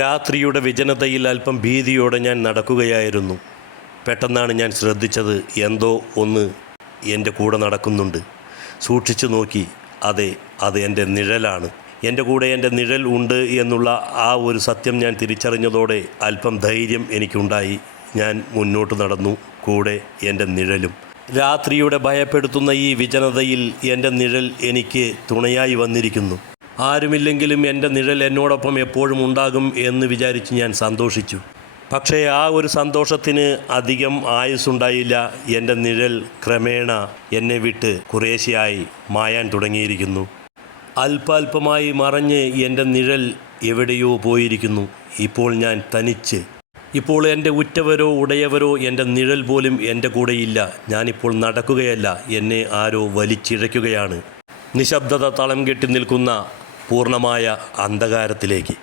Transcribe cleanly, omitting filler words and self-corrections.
രാത്രിയുടെ വിജനതയിൽ അല്പം ഭീതിയോടെ ഞാൻ നടക്കുകയായിരുന്നു. പെട്ടെന്നാണ് ഞാൻ ശ്രദ്ധിച്ചത്, എന്തോ ഒന്ന് എൻ്റെ കൂടെ നടക്കുന്നുണ്ട്. സൂക്ഷിച്ചു നോക്കി, അതെ, അത് എൻ്റെ നിഴലാണ്. എൻ്റെ കൂടെ എൻ്റെ നിഴൽ ഉണ്ട് എന്നുള്ള ആ ഒരു സത്യം ഞാൻ തിരിച്ചറിഞ്ഞതോടെ അല്പം ധൈര്യം എനിക്കുണ്ടായി. ഞാൻ മുന്നോട്ട് നടന്നു, കൂടെ എൻ്റെ നിഴലും. രാത്രിയുടെ ഭയപ്പെടുത്തുന്ന ഈ വിജനതയിൽ എൻ്റെ നിഴൽ എനിക്ക് തുണയായി വന്നിരിക്കുന്നു. ആരുമില്ലെങ്കിലും എൻ്റെ നിഴൽ എന്നോടൊപ്പം എപ്പോഴും ഉണ്ടാകും എന്ന് വിചാരിച്ച് ഞാൻ സന്തോഷിച്ചു. പക്ഷേ ആ ഒരു സന്തോഷത്തിന് അധികം ആയുസ്സുണ്ടായില്ല. എൻ്റെ നിഴൽ ക്രമേണ എന്നെ വിട്ട് കുറേശ്ശെയായി മായാൻ തുടങ്ങിയിരിക്കുന്നു. അല്പാൽപമായി മറഞ്ഞ് എൻ്റെ നിഴൽ എവിടെയോ പോയിരിക്കുന്നു. ഇപ്പോൾ ഞാൻ തനിച്ച്. ഇപ്പോൾ എൻ്റെ ഉറ്റവരോ ഉടയവരോ എൻ്റെ നിഴൽ പോലും എൻ്റെ കൂടെയില്ല. ഞാനിപ്പോൾ നടക്കുകയല്ല, എന്നെ ആരോ വലിച്ചിഴയ്ക്കുകയാണ്. നിശബ്ദത തളം കെട്ടി നിൽക്കുന്ന പൂർണ്ണമായ അന്ധകാരത്തിലേക്ക്.